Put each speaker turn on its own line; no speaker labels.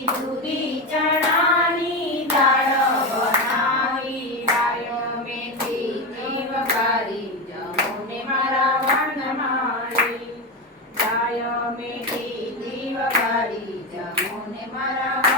દૂધી ચણાની દાળ બનાવી ડાળ મેથી ની વઘારી જમોને મારા વનમાળી ડાળ મેથી ની વઘારી જમોને મારા